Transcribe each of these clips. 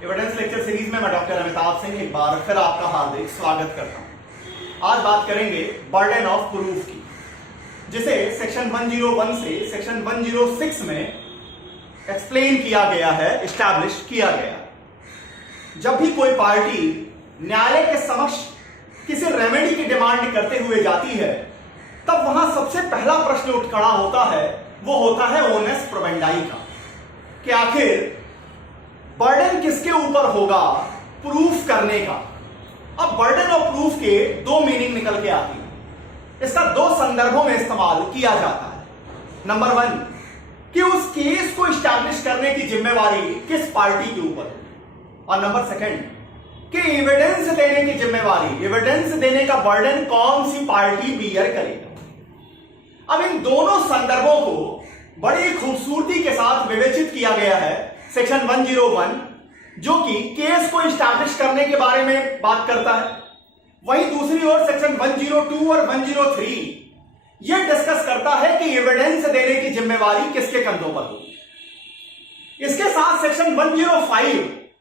Evidence lecture series में मैं doctor Amitabh Singh एक बार फिर आपका हार्दिक स्वागत करता हूं। आज बात करेंगे बर्डन ऑफ प्रूफ की, जिसे सेक्शन 101 से सेक्शन 106 में एक्सप्लेन किया गया है, एस्टैब्लिश किया गया। जब भी कोई पार्टी न्यायालय के समक्ष किसी रेमेडी की डिमांड करते हुए जाती है, तब वहां सबसे पहला प्रश्न उठ खड़ा होता है, वो होता है ओनस प्रोबेंडाई का, कि आखिर बर्डन किसके ऊपर होगा प्रूफ करने का। अब बर्डन ऑफ प्रूफ के दो मीनिंग निकल के आती है। इसका दो संदर्भों में इस्तेमाल किया जाता है। नंबर 1 कि उस केस को एस्टैब्लिश करने की जिम्मेवारी किस पार्टी के ऊपर है, और नंबर 2 कि एविडेंस देने की जिम्मेवारी, एविडेंस देने का बर्डन कौन सी पार्टी बियर करेगा। अब इन दोनों संदर्भों को बड़ी खूबसूरती के साथ विवेचित किया गया है सेक्शन 101, जो कि केस को एस्टैब्लिश करने के बारे में बात करता है। वहीं दूसरी ओर सेक्शन 102 और 103 यह डिस्कस करता है कि एविडेंस देने की जिम्मेवारी किसके कंधों पर होगी। इसके साथ सेक्शन 105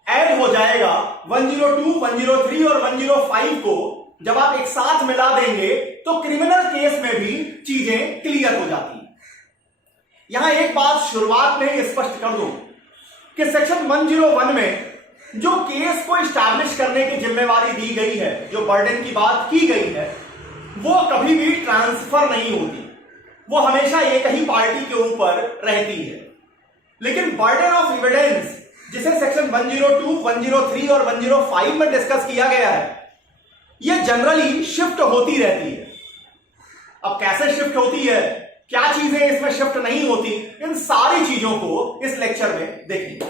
ऐड हो जाएगा। 102, 103 और 105 को जब आप एक साथ मिला देंगे तो क्रिमिनल केस में भी चीजें क्लियर हो जाती हैं। यहां एक बात शुरुआत में ही स्पष्ट कर दूं कि सेक्शन 101 में जो केस को एस्टैब्लिश करने की जिम्मेवारी दी गई है, जो बर्डन की बात की गई है, वो कभी भी ट्रांसफर नहीं होती, वो हमेशा एक ही पार्टी के ऊपर रहती है। लेकिन बर्डन ऑफ एविडेंस, जिसे सेक्शन 102, 103 और 105 में डिस्कस किया गया है, यह जनरली शिफ्ट होती रहती है। अब कैसे शिफ्ट होती है, क्या चीजें इसमें शिफ्ट नहीं होती, इन सारी चीजों को इस लेक्चर में देखेंगे।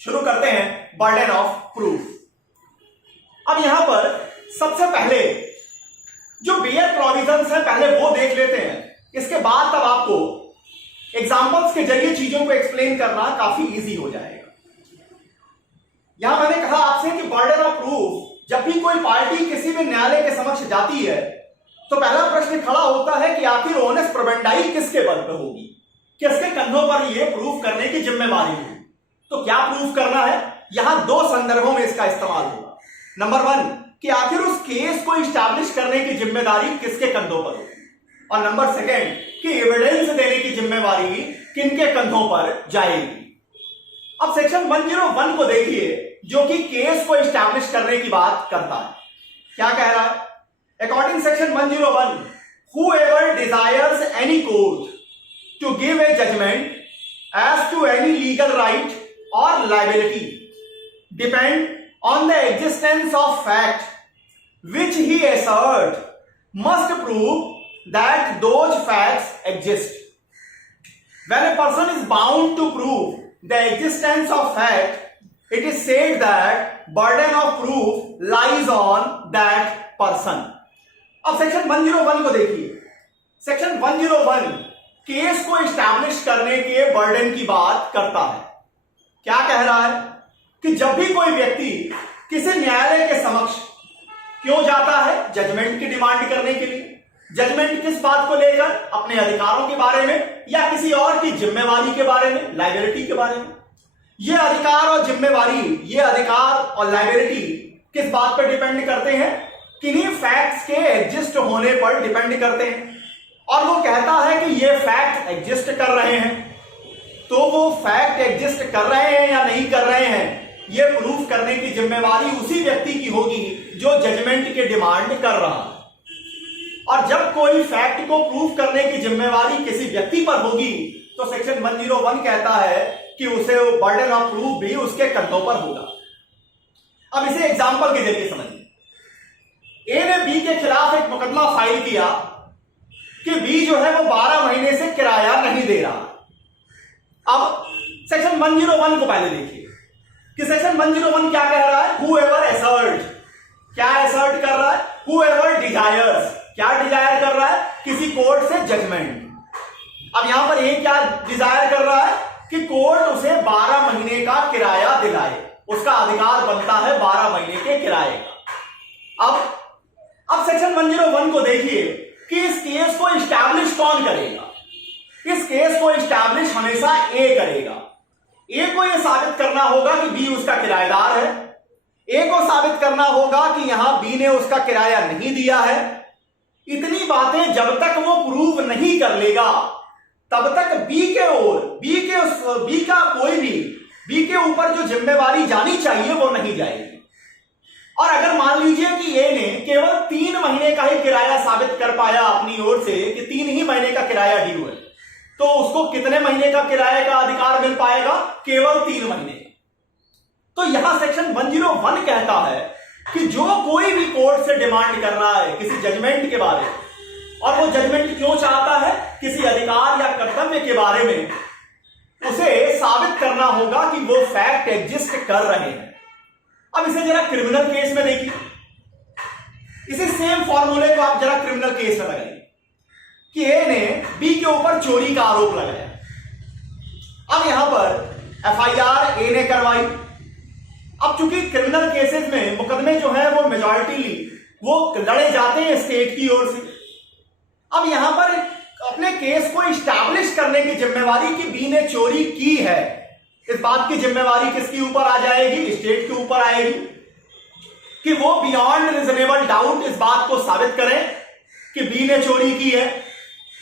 शुरू करते हैं बर्डन ऑफ प्रूफ। अब यहां पर सबसे पहले जो बेयर प्रोविजंस है, पहले वो देख लेते हैं। इसके बाद तब आपको एग्जांपल्स के जरिए चीजों को एक्सप्लेन करना काफी इजी हो जाएगा। यहां मैंने कहा आपसे कि बर्डन ऑफ प्रूफ, जब भी कोई पार्टी किसी भी न्यायालय के समक्ष जाती है तो पहला प्रश्न खड़ा होता है कि आखिर ओनस प्रोबेंडाई किसके बल पे होगी, किसके कंधों पर यह प्रूफ करने की जिम्मेवारी होगी। तो क्या प्रूफ करना है, यहां दो संदर्भों में इसका इस्तेमाल होगा। नंबर 1 कि आखिर उस केस को एस्टैब्लिश करने की जिम्मेदारी किसके कंधों पर होगी, और नंबर 2 कि एविडेंस देने की जिम्मेवारी किनके कंधों पर जाएगी। अब सेक्शन 101 को देखिए, जो कि केस को एस्टैब्लिश करने की बात करता है। क्या कह रहा है? According section 101, whoever desires any court to give a judgment as to any legal right or liability depend on the existence of fact which he assert must prove that those facts exist. When a person is bound to prove the existence of fact, it is said that burden of proof lies on that person. अब section 101 को देखिए। Section 101 case को establish करने के burden की बात करता है। क्या कह रहा है कि जब भी कोई व्यक्ति किसी न्यायालय के समक्ष क्यों जाता है, जजमेंट की डिमांड करने के लिए। जजमेंट किस बात को लेकर, अपने अधिकारों के बारे में या किसी और की जिम्मेवारी के बारे में, लायबिलिटी के बारे में। यह अधिकार और जिम्मेवारी, यह अधिकार और लायबिलिटी किस बात पर डिपेंड करते हैं, किन्हीं फैक्ट्स के एग्जिस्ट होने पर डिपेंड करते हैं। और वो कहता है कि ये फैक्ट एग्जिस्ट कर रहे हैं, तो वो फैक्ट एग्जिस्ट कर रहे हैं या नहीं कर रहे हैं, ये प्रूफ करने की जिम्मेवारी उसी व्यक्ति की होगी जो जजमेंट की डिमांड कर रहा है। और जब कोई फैक्ट को प्रूफ करने की जिम्मेवारी किसी व्यक्ति पर होगी, तो सेक्शन 101 कहता है कि उसे बर्डन ऑफ प्रूफ भी उसके कंधों पर होगा। अब इसे एग्जाम्पल के जरिए समझिए। ए ने बी के खिलाफ एक मुकदमा फाइल किया कि बी जो है वो 12 महीने से किराया नहीं दे रहा। अब सेक्शन 101 को पहले देखिए कि सेक्शन 101 क्या कह रहा है। whoever assert, क्या असर्ट कर रहा है, whoever desires, क्या डिजायर कर रहा है, किसी कोर्ट से जजमेंट। अब यहां पर ये क्या डिजायर कर रहा है कि कोर्ट उसे 12 महीने का किराया दिलाए, उसका अधिकार बनता है 12 महीने के किराए का। अब सेक्शन 101 को देखिए कि इस केस को एस्टैब्लिश कौन करेगा। इस केस को एस्टैब्लिश हमेशा ए करेगा। ए को यह साबित करना होगा कि बी उसका किराएदार है, ए को साबित करना होगा कि यहां बी ने उसका किराया नहीं दिया है। इतनी बातें जब तक वो प्रूव नहीं कर लेगा तब तक बी के ऊपर जो जिम्मेवारी जानी चाहिए वो नहीं जाएगी। और अगर मान लीजिए कि ए ने केवल 3 महीने का ही किराया साबित कर पाया अपनी ओर से कि 3 ही महीने का किराया ड्यू है, तो उसको कितने महीने का किराए का अधिकार मिल पाएगा? केवल 3 महीने। तो यहां सेक्शन 101 कहता है कि जो कोई भी कोर्ट से डिमांड कर रहा है किसी जजमेंट के बारे में, और वो जजमेंट क्यों चाहता है? किसी अधिकार या कर्तव्य के बारे में, उसे साबित करना होगा कि वो फैक्ट एग्जिस्ट कर रहे हैं। अब इसे जरा क्रिमिनल केस में देखिए, इसी सेम फॉर्मूले को आप जरा क्रिमिनल केस में लगाइए कि ए ने बी के ऊपर चोरी का आरोप लगाया। अब यहां पर एफआईआर ए ने करवाई। अब चूंकि क्रिमिनल केसेस में मुकदमे जो है वो मेजॉरिटी वो लड़े जाते हैं स्टेट की ओर से। अब यहां पर अपने केस को इस्टैब्लिश करने की जिम्मेवारी कि बी ने चोरी की है, इस बात की जिम्मेवारी किसके ऊपर आ जाएगी? स्टेट के ऊपर आएगी कि वो बियॉन्ड रीजनेबल डाउट इस बात को साबित करें कि बी ने चोरी की है,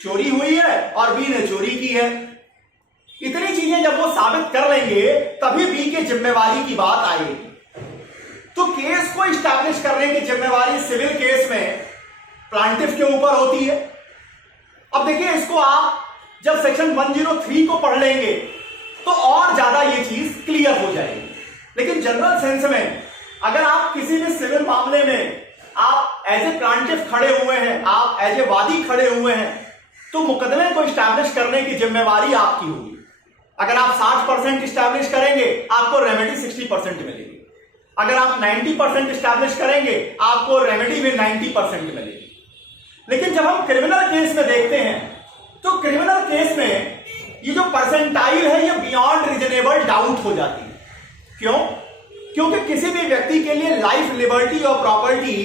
चोरी हुई है और बी ने चोरी की है। इतनी चीजें जब वो साबित कर लेंगे तभी बी के जिम्मेवारी की बात आएगी। तो केस को इस्टैब्लिश करने की जिम्मेवारी सिविल केस में प्लांटिफ के ऊपर होती है। अब देखिए, इसको आप जब सेक्शन 103 को पढ़ लेंगे तो और ज्यादा ये चीज क्लियर हो जाएगी। लेकिन जनरल सेंस में अगर आप किसी भी सिविल मामले में आप एज ए प्लांटिफ खड़े हुए हैं, आप एज ए वादी खड़े हुए हैं, तो मुकदमे को इस्टैब्लिश करने की जिम्मेवारी आपकी होगी। अगर आप 60% इस्टैब्लिश करेंगे आपको रेमेडी 60% मिलेगी। अगर आप 90% इस्टैब्लिश करेंगे आपको रेमेडी में 90% मिलेगी। लेकिन जब हम क्रिमिनल केस में देखते हैं तो क्रिमिनल केस में ये जो परसेंटाइल है ये बियॉन्ड रीजनेबल डाउट हो जाती है। क्यों? क्योंकि किसी भी व्यक्ति के लिए लाइफ, लिबर्टी और प्रॉपर्टी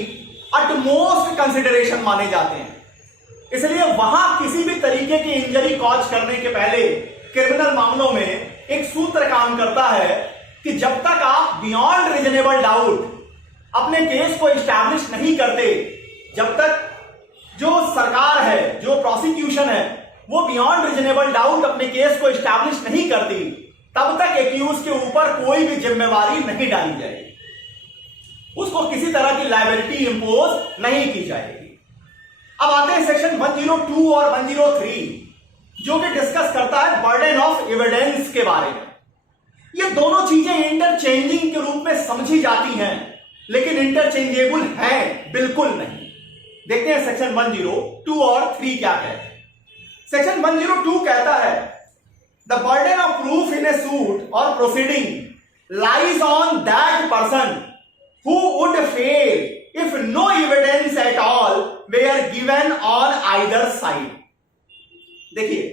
अटमोस्ट कंसिडरेशन माने जाते हैं। इसलिए वहां किसी भी तरीके की इंजरी कॉज करने के पहले क्रिमिनल मामलों में एक सूत्र काम करता है कि जब तक आप बियॉन्ड रीजनेबल डाउट अपने केस को इस्टैब्लिश नहीं करते, जब तक जो सरकार है, जो प्रोसिक्यूशन है, वो बियॉन्ड रीजनेबल डाउट अपने केस को इस्टैब्लिश नहीं करती, तब तक एक्यूज के ऊपर कोई भी जिम्मेवारी नहीं डाली जाएगी, उसको किसी तरह की लायबिलिटी इंपोज नहीं की जाएगी। अब आते हैं सेक्शन 102 और 103 जो कि डिस्कस करता है बर्डन ऑफ एविडेंस के बारे में। ये दोनों चीजें इंटरचेंजिंग के रूप में समझी जाती हैं, लेकिन इंटरचेंजेबल हैं बिल्कुल नहीं। देखते हैं सेक्शन 102 और 3 क्या कहते हैं। सेक्शन 102 कहता है the burden of proof in a suit और proceeding lies on that person who would fail if no evidence at all were given on either side। देखिए,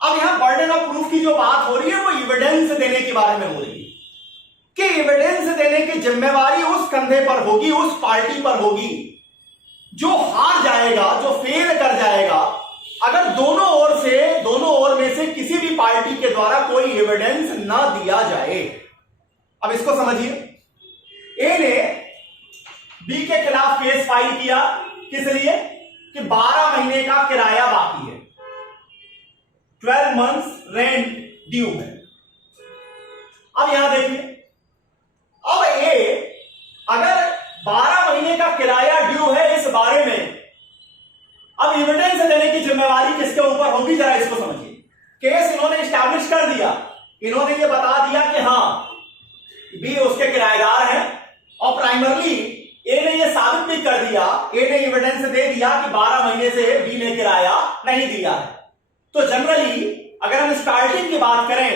अब यहां बर्डन ऑफ प्रूफ की जो बात हो रही है वो एविडेंस देने के बारे में हो रही है कि एविडेंस देने की जिम्मेवारी उस कंधे पर होगी, उस पार्टी पर होगी जो हार जाएगा, जो फेल कर जाएगा अगर दोनों ओर में से किसी भी पार्टी के द्वारा कोई एविडेंस ना दिया जाए। अब इसको समझिए, ए ने बी के खिलाफ केस फाइल किया, किस लिए? कि 12 महीने का किराया बाकी है, 12 मंथ्स रेंट ड्यू है। अब यहां देखिए, अब ए अगर 12 महीने का किराया ड्यू है इस बारे में, अब एविडेंस देने की जिम्मेवारी किसके ऊपर होगी? जरा इसको समझिए। केस इन्होंने एस्टैब्लिश कर दिया, इन्होंने ये बता दिया कि हां बी उसके किराएदार हैं, और प्राइमरली ए ने ये साबित भी कर दिया, ए ने एविडेंस दे दिया कि 12 महीने से बी ने किराया नहीं दिया है। तो जनरली अगर हम स्टार्टिंग की बात करें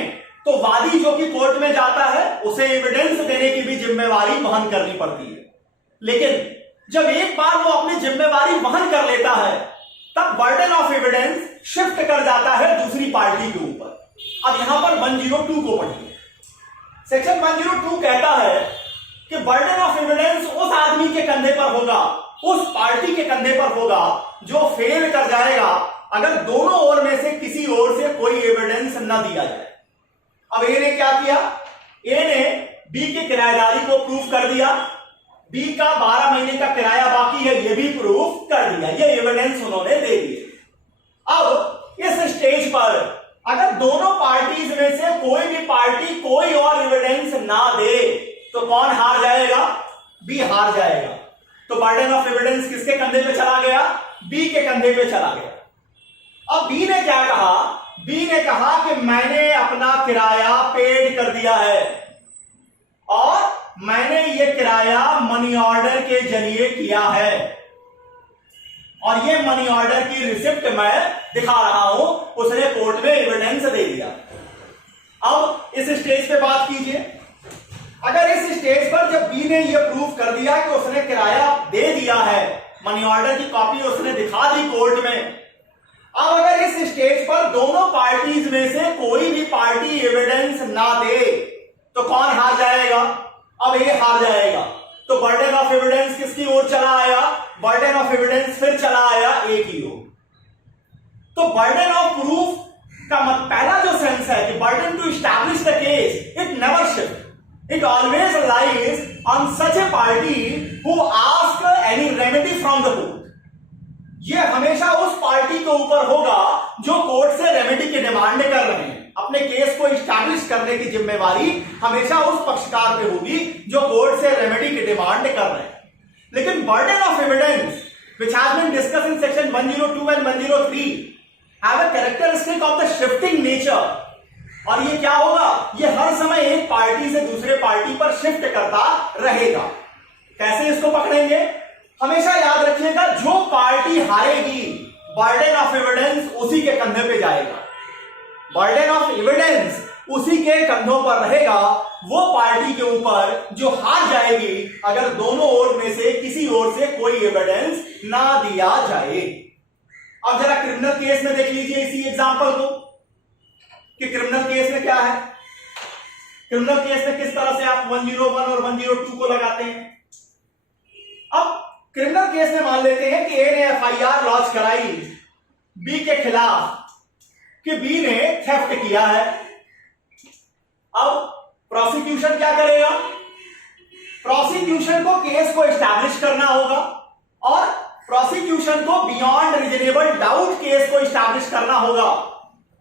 तो वादी जो कि कोर्ट में जाता है उसे एविडेंस देने की भी जिम्मेवारी वहन करनी पड़ती है। लेकिन जब एक बार वो अपनी जिम्मेवारी वहन कर लेता है तब बर्डन ऑफ एविडेंस शिफ्ट कर जाता है दूसरी पार्टी के ऊपर। अब यहां पर 102 को पढ़िए। सेक्शन 102 कहता है कि बर्डन ऑफ एविडेंस उस आदमी के कंधे पर होगा, उस पार्टी के कंधे पर होगा जो फेल कर जाएगा अगर दोनों ओर में से किसी ओर से कोई एविडेंस न दिया जाए। अब ए ने क्या किया, ए ने बी की किराएदारी को प्रूफ कर दिया, बी का 12 महीने का किराया बाकी है ये भी प्रूफ कर दिया, ये एविडेंस उन्होंने दे दिए। अब इस स्टेज पर अगर दोनों पार्टीज में से कोई भी पार्टी कोई और एविडेंस ना दे तो कौन हार जाएगा, बी हार जाएगा। तो बर्डन ऑफ एविडेंस किसके कंधे पे चला गया, बी के कंधे पे चला गया। अब बी ने क्या कहा, बी ने कहा कि मैंने अपना किराया पेड कर दिया है और मैंने ये किराया मनी ऑर्डर के जरिए किया है और ये मनी ऑर्डर की रिसिप्ट मैं दिखा रहा हूं, उसने कोर्ट में एविडेंस दे दिया। अब इस स्टेज पे बात कीजिए, अगर इस स्टेज पर जब बी ने ये प्रूफ कर दिया कि उसने किराया दे दिया है, मनी ऑर्डर की कॉपी उसने दिखा दी कोर्ट में, अब अगर इस स्टेज पर दोनों पार्टीज में से कोई भी पार्टी एविडेंस ना दे तो कौन हार जाएगा, अब ये हार जाएगा। तो बर्डन ऑफ एविडेंस किसकी ओर चला आया, बर्डन ऑफ एविडेंस फिर चला आया ए की ओर। तो बर्डन ऑफ प्रूफ का पहला जो सेंस है कि burden to establish the case, it never shift, it always lies on such a party who ask any remedy from the court. ये हमेशा उस पार्टी के ऊपर होगा जो कोर्ट से रेमेडी की डिमांड कर रहे हैं। अपने केस को एस्टैब्लिश करने की जिम्मेवारी हमेशा उस पक्षकार पे होगी जो कोर्ट से रेमेडी की डिमांड कर रहे हैं। लेकिन burden of evidence which has been discussed in section 102 and 103 have a characteristic of the shifting nature. और ये क्या होगा, ये हर समय एक पार्टी से दूसरे पार्टी पर शिफ्ट करता रहेगा। कैसे इसको पकड़ेंगे, हमेशा याद रखिएगा, जो पार्टी हारेगी बर्डन ऑफ एविडेंस उसी के कंधे पे जाएगा, बर्डन ऑफ एविडेंस उसी के कंधों पर रहेगा। वो पार्टी के ऊपर जो हार जाएगी अगर दोनों ओर में से किसी ओर से कोई एविडेंस ना दिया जाए। अब जरा क्रिमिनल केस में देख लीजिए इसी एग्जांपल को कि क्रिमिनल केस में क्या है। क्रिमिनल केस में किस तरह से आप 101 और 102 को लगाते हैं। अब क्रिमिनल केस में मान लेते हैं कि ए ने एफआईआर लॉन्च कराई बी के खिलाफ कि बी ने थेफ्ट किया है। अब प्रोसिक्यूशन क्या करेगा, प्रोसिक्यूशन को केस को एस्टैब्लिश करना होगा और प्रोसिक्यूशन को बियॉन्ड रीजनेबल डाउट केस को एस्टैब्लिश करना होगा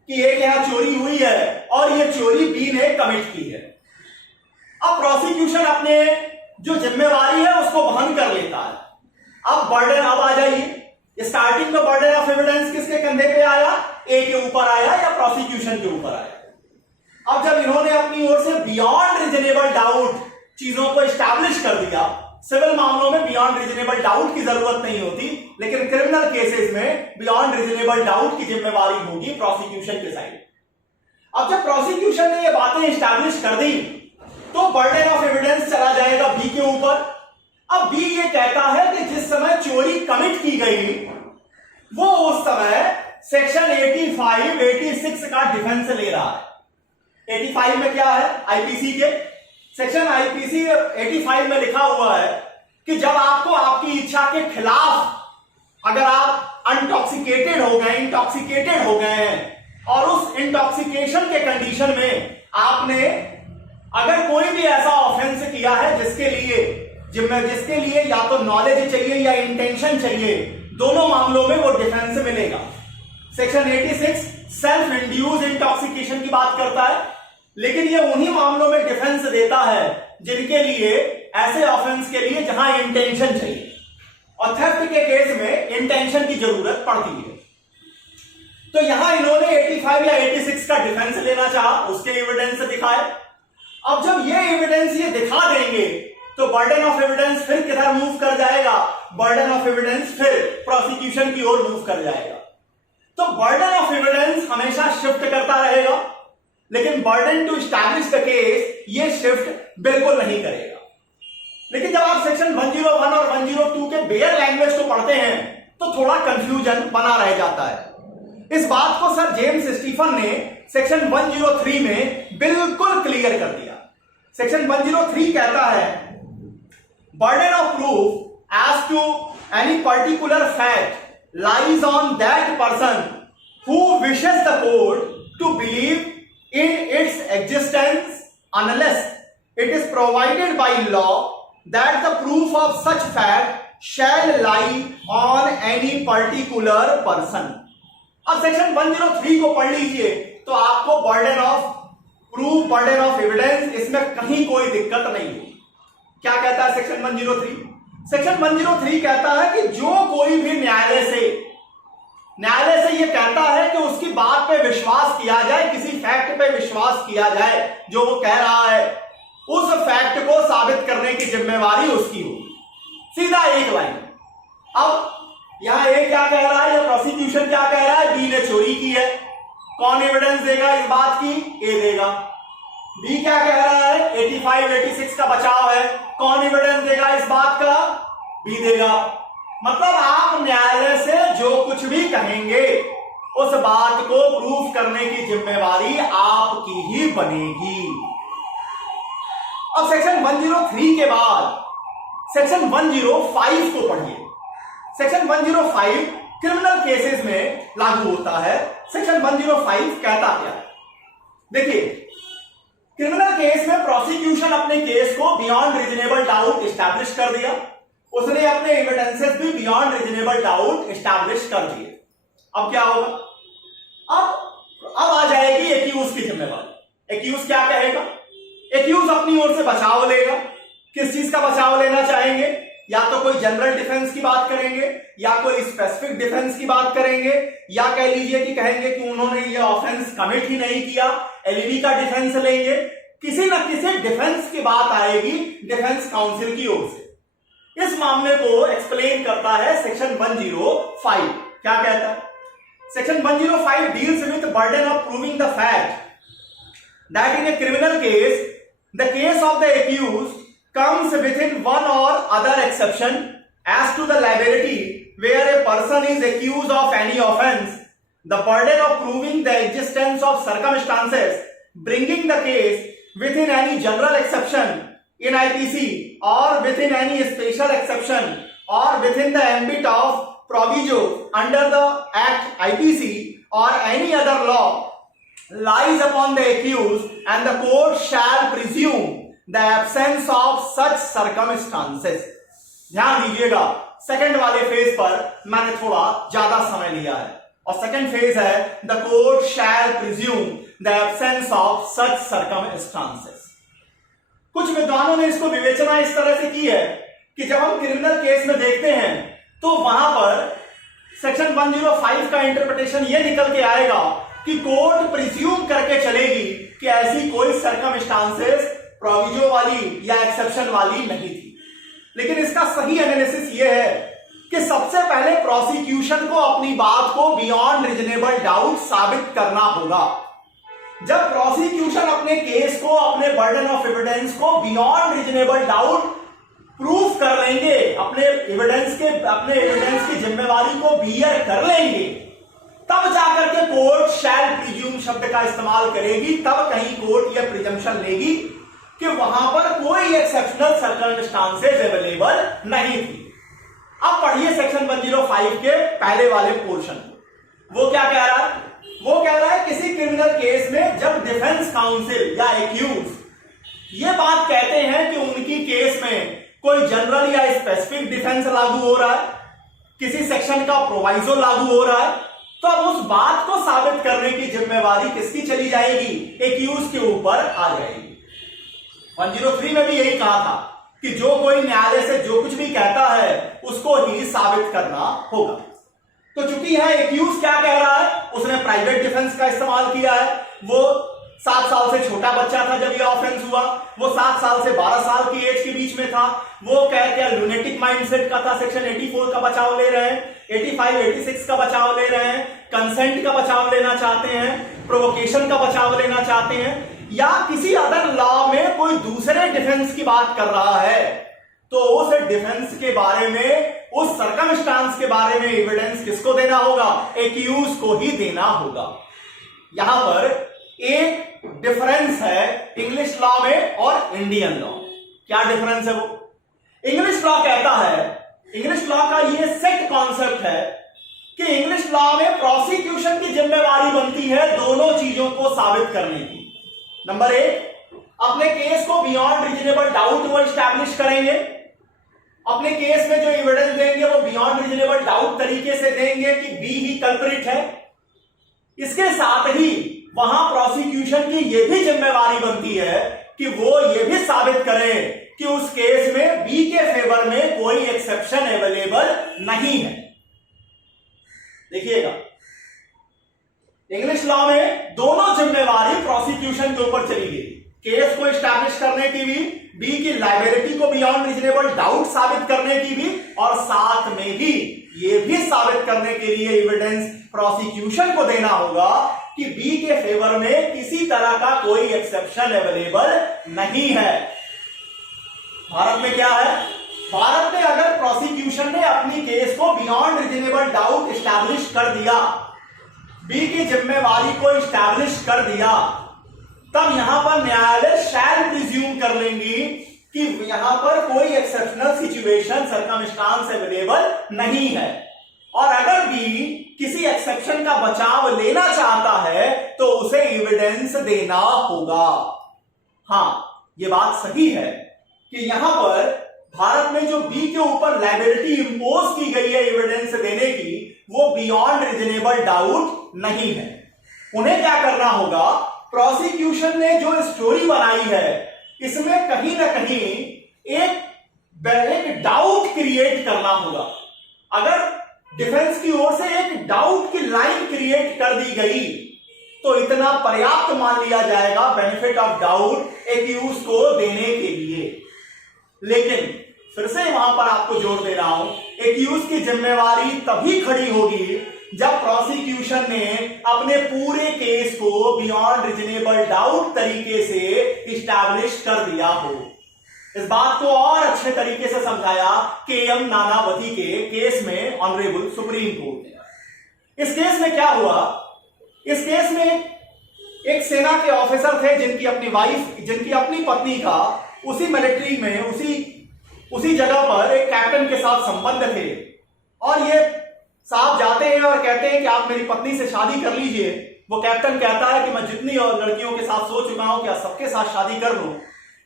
कि एक यहां चोरी हुई है और यह चोरी बी ने कमिट की है। अब प्रोसिक्यूशन अपने जो जिम्मेवारी है उसको वहन कर लेता है। अब बर्डन, अब आ जाइए, स्टार्टिंग में बर्डन ऑफ एविडेंस किसके कंधे पे आया, ए के ऊपर आया या प्रोसिक्यूशन के ऊपर आया। अब जब इन्होंने अपनी ओर से बियॉन्ड रीजनेबल डाउट चीजों को एस्टैब्लिश कर दिया, सिविल मामलों में बियॉन्ड रीजनेबल डाउट की जरूरत नहीं होती, लेकिन क्रिमिनल केसेस में बियॉन्ड रीजनेबल डाउट की जिम्मेवारी होगी प्रोसिक्यूशन के साइड। अब जब प्रोसिक्यूशन ने ये बातें एस्टैब्लिश कर दी तो बर्डन ऑफ एविडेंस चला जाएगा बी के ऊपर। अब बी ये कहता है कि जिस समय चोरी कमिट की गई वो उस समय सेक्शन 85, 86 का डिफेंस ले रहा है। 85 में क्या है, आईपीसी के सेक्शन आईपीसी 85 में लिखा हुआ है कि जब आपको आपकी इच्छा के खिलाफ अगर आप अनटॉक्सिकेटेड हो गए, इंटॉक्सिकेटेड हो गए हैं और उस इंटॉक्सिकेशन के कंडीशन में आपने अगर कोई भी ऐसा ऑफेंस किया है जिसके लिए या तो नॉलेज चाहिए या इंटेंशन चाहिए, दोनों मामलों में वो डिफेंस मिलेगा। सेक्शन 86 सेल्फ इंड्यूस्ड इंटॉक्सिकेशन की बात करता है, लेकिन ये उन्हीं मामलों में डिफेंस देता है जिनके लिए, ऐसे ऑफेंस के लिए जहां इंटेंशन चाहिए, और थेफ्ट के केस में इंटेंशन की जरूरत पड़ती है। तो यहां इन्होंने 85 या 86 का डिफेंस लेना चाहा, उसके एविडेंस दिखाए। अब जब ये एविडेंस ये दिखा देंगे तो बर्डन ऑफ एविडेंस फिर किधर मूव कर जाएगा, बर्डन ऑफ एविडेंस फिर प्रोसिक्यूशन की ओर मूव कर जाएगा। तो बर्डन ऑफ एविडेंस हमेशा शिफ्ट करता रहेगा, लेकिन burden to establish the case ये शिफ्ट बिल्कुल नहीं करेगा। लेकिन जब आप सेक्शन 101 और 102 के बेयर लैंग्वेज को पढ़ते हैं तो थोड़ा कंफ्यूजन बना रह जाता है। इस बात को सर जेम्स स्टीफन ने सेक्शन 103 में बिल्कुल क्लियर कर दिया। सेक्शन 103 कहता है burden of proof as to any particular fact lies on that person who wishes the court to believe in its existence unless it is provided by law that the proof of such fact shall lie on any particular person. अब section 103 को पढ़ लीजिए तो आपको burden of proof, burden of evidence, इसमें कहीं कोई दिक्कत नहीं होगी। क्या कहता है सेक्शन 103? सेक्शन 103 कहता है कि जो कोई भी न्यायालय से यह कहता है कि उसकी बात पे विश्वास किया जाए, किसी फैक्ट पे विश्वास किया जाए जो वो कह रहा है, उस फैक्ट को साबित करने की जिम्मेवारी उसकी होगी। सीधा एक लाइन। अब यहां ए क्या कह रहा है या प्रोसिक्यूशन क्या कह रहा है? बी ने चोरी की है। कौन एविडेंस देगा इस बात की? ए देगा। बी क्या कह रहा है? 85, 86 का बचाव है। कौन एविडेंस देगा इस बात का? बी देगा। मतलब आप न्यायालय से जो कुछ भी कहेंगे उस बात को प्रूफ करने की जिम्मेवारी आपकी ही बनेगी। अब सेक्शन 103 के बाद सेक्शन 105 को पढ़िए। सेक्शन 105 क्रिमिनल केसेस में लागू होता है। सेक्शन 105 कहता क्या है? देखिए, क्रिमिनल केस में प्रोसिक्यूशन अपने केस को बियॉन्ड रीजनेबल डाउट एस्टैब्लिश कर दिया, उसने अपने एविडेंसेस भी बियॉन्ड रीजनेबल डाउट एस्टैब्लिश कर दिए। अब क्या होगा? अब आ जाएगी एक्यूज की जिम्मेवारी। एक्यूज क्या कहेगा? एक्यूज अपनी ओर से बचाव लेगा। किस चीज का बचाव लेना चाहेंगे? या तो कोई जनरल डिफेंस की बात करेंगे, या कोई स्पेसिफिक डिफेंस की बात करेंगे, या कह लीजिए कि कहेंगे कि उन्होंने ये ऑफेंस कमिट ही नहीं किया, एलईडी का डिफेंस लेंगे। किसी न किसी डिफेंस की बात आएगी डिफेंस काउंसिल की ओर से। इस मामले को एक्सप्लेन करता है सेक्शन 105। क्या कहता है? Section 105 deals with burden of proving the fact that in a criminal case the case of the accused comes within one or other exception as to the liability where a person is accused of any offense. The burden of proving the existence of circumstances bringing the case within any general exception in IPC or within any special exception or within the ambit of proviso under the Act IPC or any other law lies upon the accused, and the court shall presume the absence of such circumstances. ध्यान दीजिएगा, second वाले phase पर मैंने थोड़ा ज्यादा समय लिया है, और सेकंड फेज है the court shell presume the absence of such circumstances. कुछ विद्वानों ने इसको विवेचना इस तरह से की है कि जब हम क्रिमिनल केस में देखते हैं तो वहां पर सेक्शन 105 का इंटरप्रिटेशन यह निकल के आएगा कि कोर्ट प्रिज्यूम करके चलेगी कि ऐसी कोई सर्कमस्टांसेस प्रोविजो वाली या एक्सेप्शन वाली नहीं थी। लेकिन इसका सही एनालिसिस यह है कि सबसे पहले प्रोसिक्यूशन को अपनी बात को बियॉन्ड रीजनेबल डाउट साबित करना होगा। जब प्रोसिक्यूशन अपने केस को, अपने बर्डन ऑफ एविडेंस को बियॉन्ड रीजनेबल डाउट प्रूफ कर लेंगे, अपने एविडेंस की जिम्मेवारी को बियर कर लेंगे, तब जाकर के कोर्ट शैल प्रिज्यूम शब्द का इस्तेमाल करेगी। तब कहीं कोर्ट यह प्रिजम्पशन लेगी कि वहां पर कोई एक्सेप्शनल सर्कमस्टांसेस अवेलेबल नहीं थी। अब पढ़िए सेक्शन 105 के पहले वाले पोर्शन को। वो क्या कह रहा है? वो कह रहा है किसी क्रिमिनल केस में जब डिफेंस काउंसिल या एक्यूज ये बात कहते हैं कि उनकी केस में कोई जनरल या स्पेसिफिक डिफेंस लागू हो रहा है, किसी सेक्शन का प्रोवाइजो लागू हो रहा है, तो अब उस बात को साबित करने की जिम्मेवारी किसकी चली जाएगी? एक्यूज के ऊपर आ जाएगी। 103 में भी यही कहा था कि जो कोई न्यायालय से जो कुछ भी कहता है उसको ही साबित करना होगा। तो चूंकि यहां एक्यूज क्या कह रहा है? उसने प्राइवेट डिफेंस का इस्तेमाल किया है। वो 7 साल से छोटा बच्चा था जब ये ऑफेंस हुआ, वो 7 साल से 12 साल की एज के बीच में था, वो क्या लुनेटिक माइंडसेट का था, सेक्शन 84 का बचाव ले रहे हैं, 85, 86 का बचाव ले रहे हैं, कंसेंट का बचाव लेना चाहते हैं, प्रोवोकेशन का बचाव लेना चाहते हैं, या किसी अदर लॉ में कोई दूसरे डिफेंस की बात कर रहा है, तो उस डिफेंस के बारे में, उस सर्कमस्टांस के बारे में एविडेंस किसको देना होगा? एक्यूज को ही देना होगा। यहां पर एक डिफरेंस है इंग्लिश लॉ में और इंडियन लॉ। क्या डिफरेंस है? वो इंग्लिश लॉ कहता है, इंग्लिश लॉ का ये सेट कॉन्सेप्ट है कि इंग्लिश लॉ में प्रोसिक्यूशन की जिम्मेवारी बनती है दोनों चीजों को साबित करने की। नंबर 1, अपने केस को बियॉन्ड रीजनेबल डाउट वो स्टैब्लिश करेंगे। अपने केस में जो एविडेंस देंगे वो बियॉन्ड रीजनेबल डाउट तरीके से देंगे कि बी ही कल्प्रिट है। इसके साथ ही वहां प्रोसिक्यूशन की यह भी जिम्मेवारी बनती है कि वो ये भी साबित करें कि उस केस में बी के फेवर में कोई एक्सेप्शन अवेलेबल नहीं है। देखिएगा, इंग्लिश लॉ में दोनों जिम्मेवारी प्रोसिक्यूशन के ऊपर चली गई, केस को एस्टैब्लिश करने की भी, बी की लायबिलिटी को बियॉन्ड रीजनेबल डाउट साबित करने की भी, और साथ में ही यह भी साबित करने के लिए एविडेंस प्रोसिक्यूशन को देना होगा कि बी के फेवर में किसी तरह का कोई एक्सेप्शन अवेलेबल नहीं है। भारत में क्या है, भारत में अगर प्रोसिक्यूशन ने अपनी केस को बियॉन्ड रीजनेबल डाउट एस्टैब्लिश कर दिया, बी की जिम्मेवारी को एस्टैब्लिश कर दिया, तब यहां पर न्यायालय शैल प्रिज्यूम कर लेंगी कि यहां पर कोई एक्सेप्शनल सिचुएशन सर्कमस्टांस अवेलेबल नहीं है। और अगर भी किसी एक्सेप्शन का बचाव लेना चाहता है तो उसे एविडेंस देना होगा। हां, यह बात सही है कि यहां पर भारत में जो बी के ऊपर लायबिलिटी इंपोज की गई है एविडेंस देने की, वो बियॉन्ड रीजनेबल डाउट नहीं है। उन्हें क्या करना होगा, प्रोसिक्यूशन ने जो स्टोरी बनाई है इसमें कहीं ना कहीं एक डाउट क्रिएट करना होगा। अगर डिफेंस की ओर से एक डाउट की लाइन क्रिएट कर दी गई तो इतना पर्याप्त मान लिया जाएगा बेनिफिट ऑफ डाउट एक्यूज को देने के लिए। लेकिन फिर से वहां पर आपको जोर दे रहा हूं, एक्यूज की जिम्मेवारी तभी खड़ी होगी जब प्रोसिक्यूशन ने अपने पूरे केस को बियॉन्ड रीजनेबल डाउट तरीके से इस्टैब्लिश कर दिया हो। इस बात को और अच्छे तरीके से समझाया के.एम. नानावती के केस में ऑनरेबल सुप्रीम कोर्ट ने। इस केस में क्या हुआ, इस केस में एक सेना के ऑफिसर थे जिनकी अपनी पत्नी का उसी मिलिट्री में उसी जगह पर एक कैप्टन के साथ संबंध थे, और ये साहब जाते हैं और कहते हैं कि आप मेरी पत्नी से शादी कर लीजिए। वो कैप्टन कहता है कि मैं जितनी और लड़कियों के साथ सो चुका हूं क्या सबके साथ शादी कर लूं।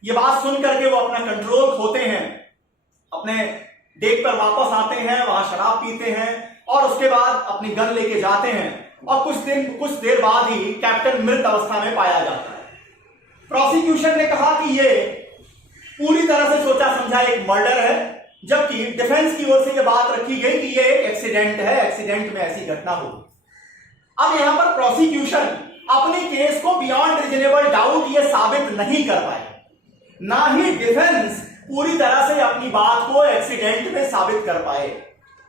ये बात सुन करके वो अपना कंट्रोल खोते हैं, अपने डेक पर वापस आते हैं, वहां शराब पीते हैं और उसके बाद अपनी गन लेके जाते हैं, और कुछ देर बाद ही कैप्टन मृत अवस्था में पाया जाता है। प्रोसिक्यूशन ने कहा कि ये पूरी तरह से सोचा समझा एक मर्डर है, जबकि डिफेंस की ओर से यह बात रखी गई कि यह एक एक्सीडेंट है, एक्सीडेंट में ऐसी घटना होगी। अब यहां पर प्रोसिक्यूशन अपनी केस को बियॉन्ड रीजनेबल डाउट ये साबित नहीं कर पाए, ना ही डिफेंस पूरी तरह से अपनी बात को एक्सीडेंट में साबित कर पाए।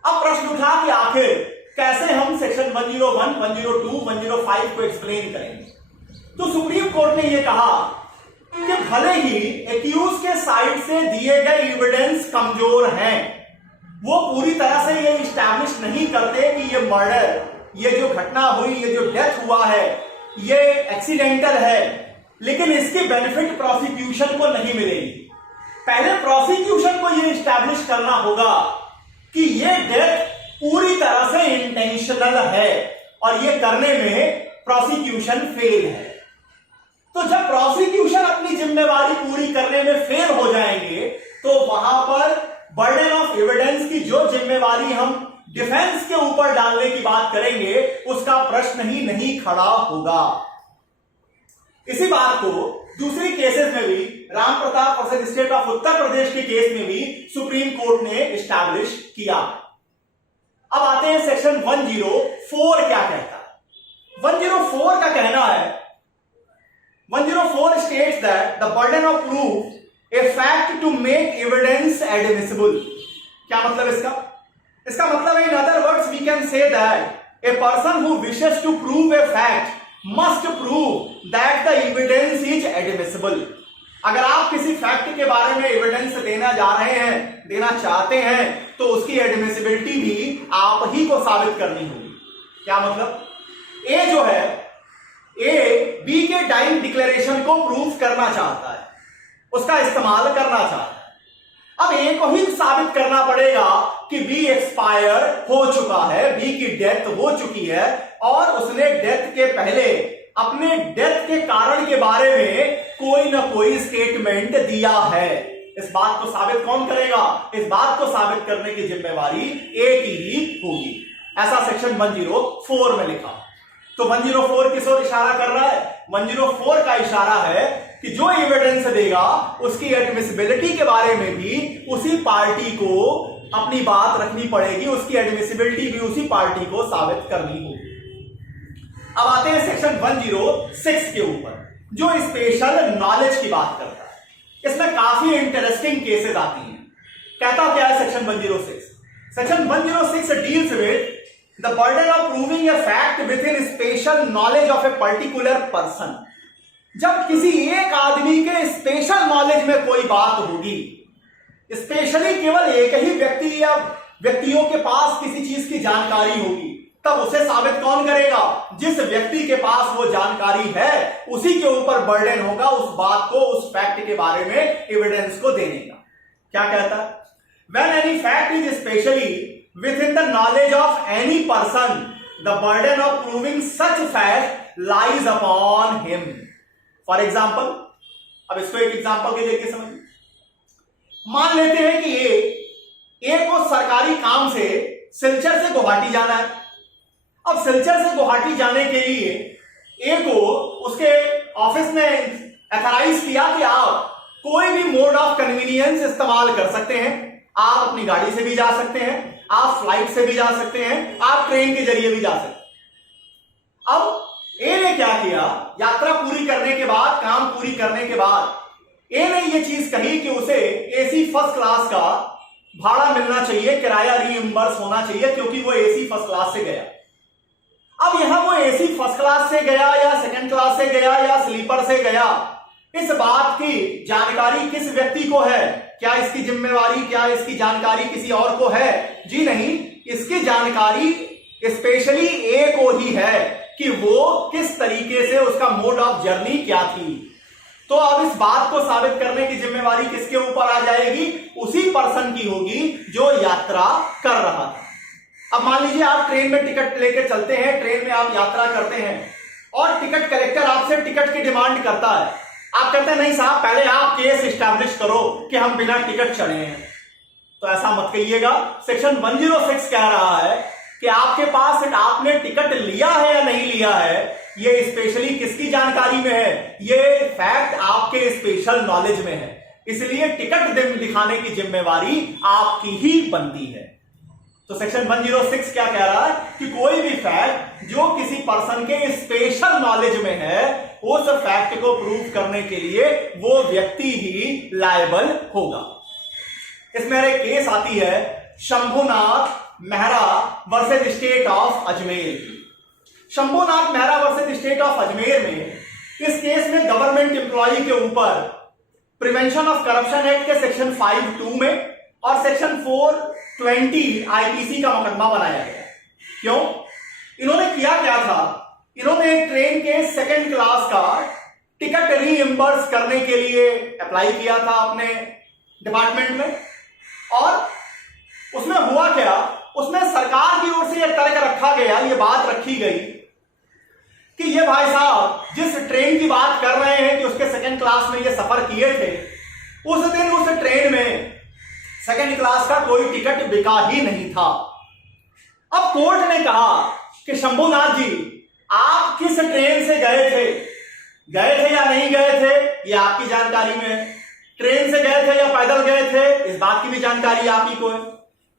अब प्रश्न उठा कि आखिर कैसे हम सेक्शन 101, 102, 105 को एक्सप्लेन करेंगे। तो सुप्रीम कोर्ट ने यह कहा कि भले ही एक्यूज के साइड से दिए गए एविडेंस कमजोर हैं, वो पूरी तरह से ये इस्टैब्लिश नहीं करते कि ये मर्डर, ये जो घटना हुई, ये जो डेथ हुआ है, ये एक्सीडेंटल है, लेकिन इसकी बेनिफिट प्रोसिक्यूशन को नहीं मिलेगी। पहले प्रोसिक्यूशन को ये इस्टैब्लिश करना होगा कि ये डेथ पूरी तरह से इंटेंशनल है, और ये करने में प्रोसिक्यूशन फेल है। तो जब प्रोसिक्यूशन अपनी जिम्मेवारी पूरी करने में फेल हो जाएंगे तो वहां पर बर्डन ऑफ एविडेंस की जो जिम्मेवारी हम डिफेंस के ऊपर डालने की बात करेंगे उसका प्रश्न ही नहीं खड़ा होगा। इसी बात को दूसरी केसेस में भी, Ram Pratap versus state of Uttar Pradesh के केस में भी सुप्रीम कोर्ट ने एस्टैब्लिश किया। अब आते हैं सेक्शन 104 क्या कहता है। 104 का कहना है, 104 states that the burden of proof a fact to make evidence admissible। क्या मतलब इसका मतलब है, in other words we can say that a person who wishes to prove a fact must prove that the evidence is admissible। अगर आप किसी fact के बारे में एविडेंस देना जा रहे हैं, देना चाहते हैं, तो उसकी एडमिसिबिलिटी भी आप ही को साबित करनी होगी। क्या मतलब, ए जो है, ए बी के डाइंग डिक्लेरेशन को प्रूफ करना चाहता है, उसका इस्तेमाल करना चाहता है। अब ए को ही साबित करना पड़ेगा कि बी एक्सपायर हो चुका है, बी की डेथ हो चुकी है, और उसने डेथ के पहले अपने डेथ के कारण के बारे में कोई ना कोई स्टेटमेंट दिया है। इस बात को साबित कौन करेगा? इस बात को साबित करने की जिम्मेवारी ए की ही होगी। ऐसा सेक्शन 104 में लिखा। तो 104 किस ओर इशारा कर रहा है? 104 का इशारा है कि जो एविडेंस देगा उसकी एडमिसिबिलिटी के बारे में भी उसी पार्टी को अपनी बात रखनी पड़ेगी, उसकी एडमिसिबिलिटी भी उसी पार्टी को साबित करनी होगी। अब आते हैं सेक्शन 106 के ऊपर, जो स्पेशल नॉलेज की बात करता है। इसमें काफी इंटरेस्टिंग केसेस आती हैं। कहता क्या है section 106? Section 106 deals with the burden of proving a fact with in special knowledge of a particular person. जब किसी एक आदमी के स्पेशल नॉलेज में कोई बात होगी, स्पेशली केवल एक ही व्यक्ति या व्यक्तियों के पास किसी चीज की जानकारी होगी, तब उसे साबित कौन करेगा? जिस व्यक्ति के पास वो जानकारी है उसी के ऊपर बर्डन होगा उस बात को, उस फैक्ट के बारे में एविडेंस को देने का। क्या कहता है? When any fact is specially within the knowledge of any person, the burden of proving such fact lies upon him. For example, अब इसको एक एग्जांपल के जरिए समझिए। मान लेते हैं कि ए को सरकारी काम से सिलचर से गुवाहाटी जाना है। अब सिलचर से गुवाहाटी जाने के लिए ए को उसके ऑफिस ने एथराइज किया कि आप कोई भी मोड ऑफ कन्वीनियंस इस्तेमाल कर सकते हैं। आप अपनी गाड़ी से भी जा सकते हैं, आप फ्लाइट से भी जा सकते हैं, आप ट्रेन के जरिए भी जा सकते हैं। अब ए ने क्या किया? यात्रा पूरी करने के बाद, काम पूरी करने के बाद ए ने यह चीज कही कि उसे एसी फर्स्ट क्लास का भाड़ा मिलना चाहिए, किराया रीइंबर्स होना चाहिए, क्योंकि वो एसी फर्स्ट क्लास से गया। अब यहां वो एसी फर्स्ट क्लास से गया या सेकंड क्लास से गया या स्लीपर से गया, इस बात की जानकारी किस व्यक्ति को है? क्या इसकी जिम्मेवारी, क्या इसकी जानकारी किसी और को है? जी नहीं, इसकी जानकारी स्पेशली ए को ही है कि वो किस तरीके से, उसका मोड ऑफ जर्नी क्या थी। तो अब इस बात को साबित करने की जिम्मेवारी किसके ऊपर आ जाएगी? उसी पर्सन की होगी जो यात्रा कर रहा था। अब मान लीजिए आप ट्रेन में टिकट लेकर चलते हैं, ट्रेन में आप यात्रा करते हैं और टिकट कलेक्टर आपसे टिकट की डिमांड करता है। आप कहते हैं नहीं साहब, पहले आप केस इस्टेब्लिश करो कि हम बिना टिकट चढ़े हैं। तो ऐसा मत कहिएगा। सेक्शन 106 कह रहा है कि आपके पास आपने टिकट लिया है या नहीं लिया है, ये स्पेशली किसकी जानकारी में है? ये फैक्ट आपके स्पेशल नॉलेज में है, इसलिए टिकट दिखाने की जिम्मेवारी आपकी ही बनती है। तो सेक्शन 106 क्या कह रहा है कि कोई भी फैक्ट जो किसी पर्सन के स्पेशल नॉलेज में है, उस फैक्ट को प्रूव करने के लिए वो व्यक्ति ही लायबल होगा। इसमें एक केस आती है Shambhunath Mehra versus state of Ajmer की। Shambhunath Mehra versus state of Ajmer में, इस केस में गवर्नमेंट एम्प्लॉय के ऊपर प्रिवेंशन ऑफ करप्शन एक्ट के सेक्शन 5(2) में और सेक्शन 420 आईपीसी का मुकदमा बनाया गया। क्यों? इन्होंने किया क्या था? इन्होंने ट्रेन के सेकंड क्लास का टिकट रीइंबर्स करने के लिए अप्लाई किया था अपने डिपार्टमेंट में, और उसमें हुआ क्या? उसमें सरकार की ओर से यह तर्क रखा गया, यह बात रखी गई कि ये भाई साहब जिस ट्रेन की बात कर रहे हैं कि उसके सेकंड क्लास में ये सफर किए थे, उस दिन उस ट्रेन में सेकंड क्लास का कोई टिकट बिका ही नहीं था। अब कोर्ट ने कहा कि शंभुनाथ जी, आप किस ट्रेन से गए थे या नहीं गए थे, ये आपकी जानकारी में है। ट्रेन से गए थे या पैदल गए थे, इस बात की भी जानकारी आप ही को है।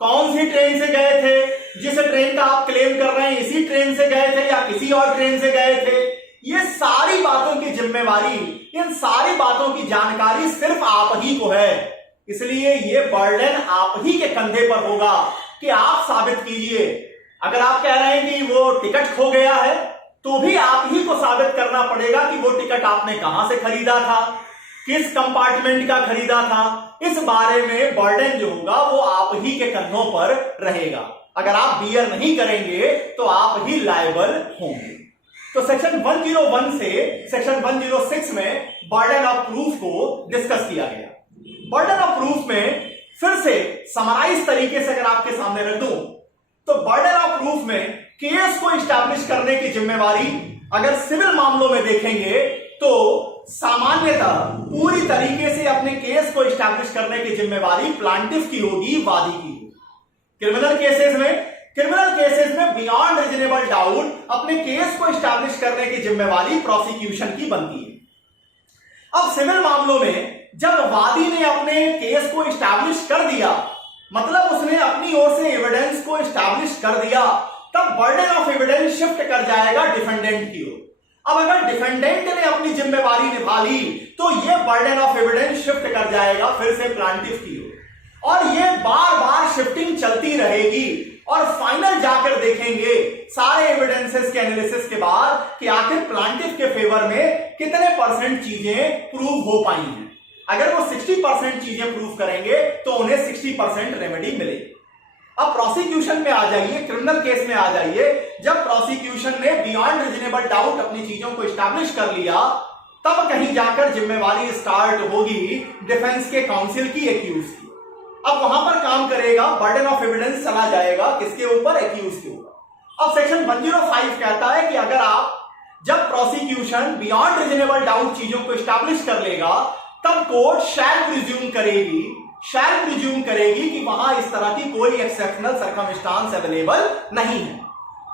कौन सी ट्रेन से गए थे? जिस ट्रेन का आप क्लेम कर रहे हैं इसी ट्रेन से गए थे या किसी और ट्रेन से गए थे? ये सारी बातों की जिम्मेवारी, इन सारी बातों की जानकारी सिर्फ आप ही को है, इसलिए ये बर्डन आप ही के कंधे पर होगा कि आप साबित कीजिए। अगर आप कह रहे हैं कि वो टिकट खो गया है, तो भी आप ही को साबित करना पड़ेगा कि वो टिकट आपने कहां से खरीदा था, किस कंपार्टमेंट का खरीदा था। इस बारे में बर्डन जो होगा वो आप ही के कंधों पर रहेगा। अगर आप बियर नहीं करेंगे तो आप ही लायबल होंगे। तो सेक्शन 101 से सेक्शन 106 में बर्डन ऑफ प्रूफ को डिस्कस किया गया। बर्डन ऑफ प्रूफ में फिर से समराइज तरीके से अगर आपके सामने रख दूं, तो बर्डन ऑफ प्रूफ में केस को एस्टैब्लिश करने की जिम्मेवारी अगर सिविल मामलों में देखेंगे तो सामान्यतः पूरी तरीके से अपने केस को एस्टैब्लिश करने की जिम्मेवारी प्लांटिफ की होगी, वादी की होगी। क्रिमिनल केसेस में बियॉन्ड रीजनेबल डाउट अपने केस को एस्टैब्लिश करने की जिम्मेवारी प्रोसिक्यूशन की बनती है। अब सिविल मामलों में जब वादी ने अपने केस को एस्टैब्लिश कर दिया, मतलब उसने अपनी ओर से एविडेंस को एस्टैब्लिश कर दिया, तब बर्डन ऑफ एविडेंस शिफ्ट कर जाएगा डिफेंडेंट की ओर। अब अगर डिफेंडेंट ने अपनी जिम्मेवारी निभा ली तो यह बर्डन ऑफ एविडेंस शिफ्ट कर जाएगा फिर से प्लांटिफ की ओर, और यह बार बार शिफ्टिंग चलती रहेगी और फाइनल जाकर देखेंगे सारे एविडेंसेस के एनालिसिस के बाद कि आखिर प्लांटिफ के फेवर में कितने % चीजें प्रूव हो पाई हैं। अगर वो 60% चीजें प्रूव करेंगे तो उन्हें 60% रेमेडी मिलेगी। अब प्रोसिक्यूशन में आ जाइए, क्रिमिनल केस में आ जाइए। जब प्रोसिक्यूशन ने बियॉन्ड रीजनेबल डाउट अपनी चीजों को एस्टैब्लिश कर लिया, तब कहीं जाकर जिम्मेवारी स्टार्ट होगी डिफेंस के काउंसिल की, एक्यूज की। अब वहां पर काम करेगा, बर्डन ऑफ एविडेंस चला जाएगा किसके ऊपर? एक्यूज के ऊपर। अब सेक्शन 105 कहता है कि अगर जब प्रोसिक्यूशन बियॉन्ड रीजनेबल डाउट चीजों को एस्टैब्लिश कर लेगा, तब कोर्ट शैल प्रिज्यूम करेगी कि वहां इस तरह की कोई एक्सेप्शनल सर्कमस्टांस अवेलेबल नहीं है।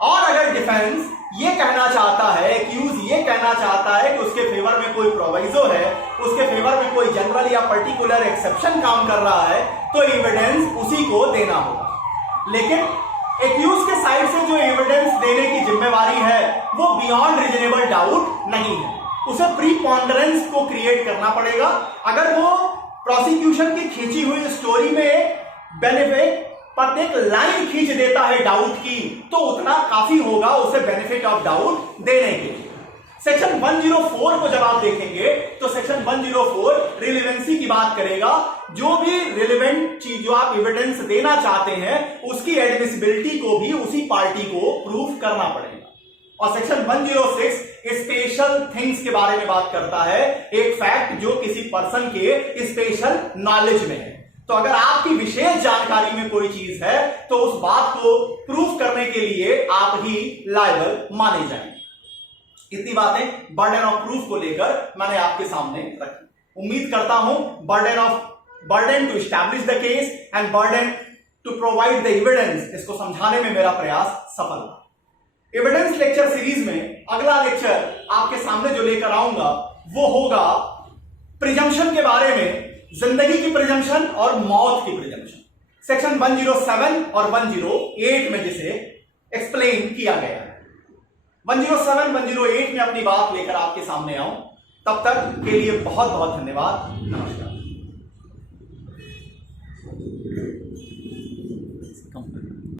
और अगर डिफेंस ये कहना चाहता है, एक्यूज ये कहना चाहता है कि उसके फेवर में कोई प्रोविजो है, उसके फेवर में कोई जनरल या पर्टिकुलर एक्सेप्शन काम कर रहा है, तो एविडेंस उसी को देना होगा। लेकिन एक्यूज के साइड से जो एविडेंस देने की जिम्मेवारी है वो बियॉन्ड रीजनेबल डाउट नहीं है, उसे प्रीपॉन्डरेंस को क्रिएट करना पड़ेगा। अगर वो प्रोसिक्यूशन की खींची हुई स्टोरी में बेनिफिट प्रत्येक लाइन खींच देता है डाउट की, तो उतना काफी होगा उसे बेनिफिट ऑफ डाउट देने के लिए। सेक्शन 104 को जब आप देखेंगे तो सेक्शन 104 रिलेवेंसी की बात करेगा। जो भी रिलेवेंट चीज जो आप एविडेंस देना चाहते हैं उसकी एडमिसिबिलिटी को भी उसी पार्टी को प्रूफ करना पड़ेगा। और सेक्शन 106 स्पेशल थिंग्स के बारे में बात करता है, एक फैक्ट जो किसी पर्सन के स्पेशल नॉलेज में है। तो अगर आपकी विशेष जानकारी में कोई चीज है तो उस बात को प्रूफ करने के लिए आप ही लायबल माने जाएंगे। इतनी बातें बर्डन ऑफ प्रूफ को लेकर मैंने आपके सामने रखी। उम्मीद करता हूं burden to establish the case and burden to provide the evidence, इसको समझाने में मेरा प्रयास सफल रहा। एविडेंस लेक्चर सीरीज में अगला लेक्चर आपके सामने जो लेकर आऊंगा वो होगा प्रिजम्पशन के बारे में, जिंदगी की प्रिजम्पशन और मौत की प्रिजम्पशन। सेक्शन 107 और 108 में जिसे एक्सप्लेन किया गया है। 107, 108 में अपनी बात लेकर आपके सामने आऊं। तब तक के लिए बहुत बहुत धन्यवाद। नमस्कार।